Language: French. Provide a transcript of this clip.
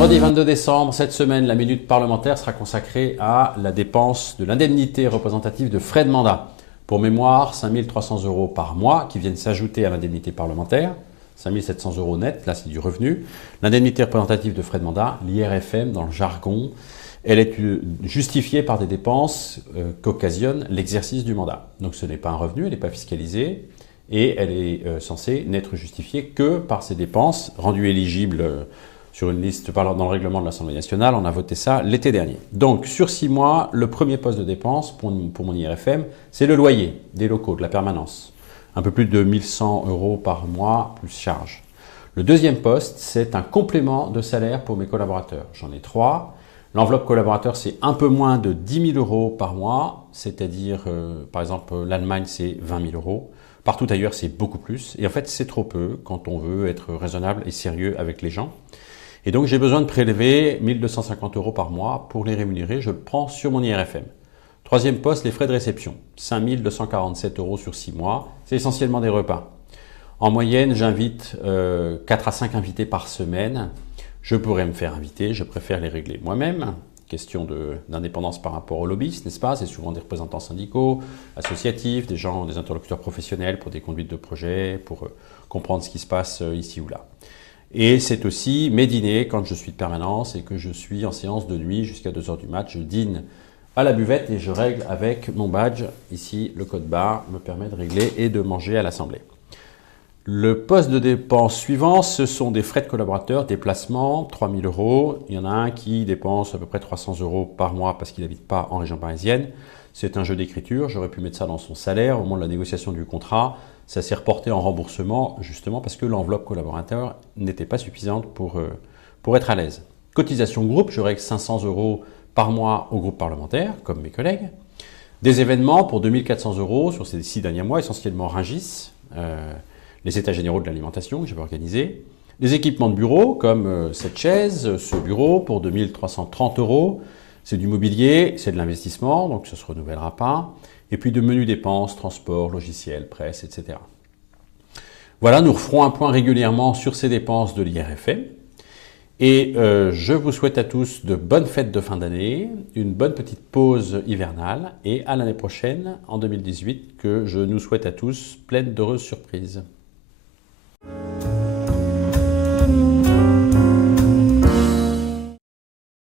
Vendredi 22 décembre, cette semaine, la minute parlementaire sera consacrée à la dépense de l'indemnité représentative de frais de mandat. Pour mémoire, 5 300 € par mois qui viennent s'ajouter à l'indemnité parlementaire. 5 700 € net, là c'est du revenu. L'indemnité représentative de frais de mandat, l'IRFM dans le jargon, elle est justifiée par des dépenses qu'occasionne l'exercice du mandat. Donc ce n'est pas un revenu, elle n'est pas fiscalisée et elle est censée n'être justifiée que par ces dépenses rendues éligibles sur une liste dans le règlement de l'Assemblée nationale. On a voté ça l'été dernier. Donc sur 6 mois, le premier poste de dépense pour mon IRFM, c'est le loyer des locaux, de la permanence. Un peu plus de 1 100 € par mois plus charge. Le deuxième poste, c'est un complément de salaire pour mes collaborateurs. J'en ai 3. L'enveloppe collaborateur, c'est un peu moins de 10 000 € par mois, c'est-à-dire, par exemple, l'Allemagne, c'est 20 000 €. Partout ailleurs, c'est beaucoup plus. Et en fait, c'est trop peu quand on veut être raisonnable et sérieux avec les gens. Et donc, j'ai besoin de prélever 1 250 € par mois pour les rémunérer. Je le prends sur mon IRFM. Troisième poste, les frais de réception. 5 247 € sur 6 mois. C'est essentiellement des repas. En moyenne, j'invite 4 à 5 invités par semaine. Je pourrais me faire inviter, je préfère les régler moi-même. Question d'indépendance par rapport aux lobbyistes, n'est-ce pas? C'est souvent des représentants syndicaux, associatifs, des gens, des interlocuteurs professionnels pour des conduites de projet, pour comprendre ce qui se passe ici ou là. Et c'est aussi mes dîners quand je suis de permanence et que je suis en séance de nuit jusqu'à 2 h du mat. Je dîne à la buvette et je règle avec mon badge. Ici, le code barre me permet de régler et de manger à l'Assemblée. Le poste de dépense suivant, ce sont des frais de collaborateurs, déplacement, 3 000 €. Il y en a un qui dépense à peu près 300 € par mois parce qu'il n'habite pas en région parisienne. C'est un jeu d'écriture, j'aurais pu mettre ça dans son salaire. Au moment de la négociation du contrat, ça s'est reporté en remboursement justement parce que l'enveloppe collaborateur n'était pas suffisante pour être à l'aise. Cotisation groupe, je règle 500 € par mois au groupe parlementaire, comme mes collègues. Des événements pour 2 400 € sur ces 6 derniers mois, essentiellement Rungis. Les états généraux de l'alimentation que j'avais organisés, les équipements de bureau comme cette chaise, ce bureau pour 2 330 €, c'est du mobilier, c'est de l'investissement, donc ça ne se renouvellera pas, et puis de menus dépenses, transport, logiciels, presse, etc. Voilà, nous referons un point régulièrement sur ces dépenses de l'IRFM, et je vous souhaite à tous de bonnes fêtes de fin d'année, une bonne petite pause hivernale, et à l'année prochaine, en 2018, que je nous souhaite à tous pleine d'heureuses surprises.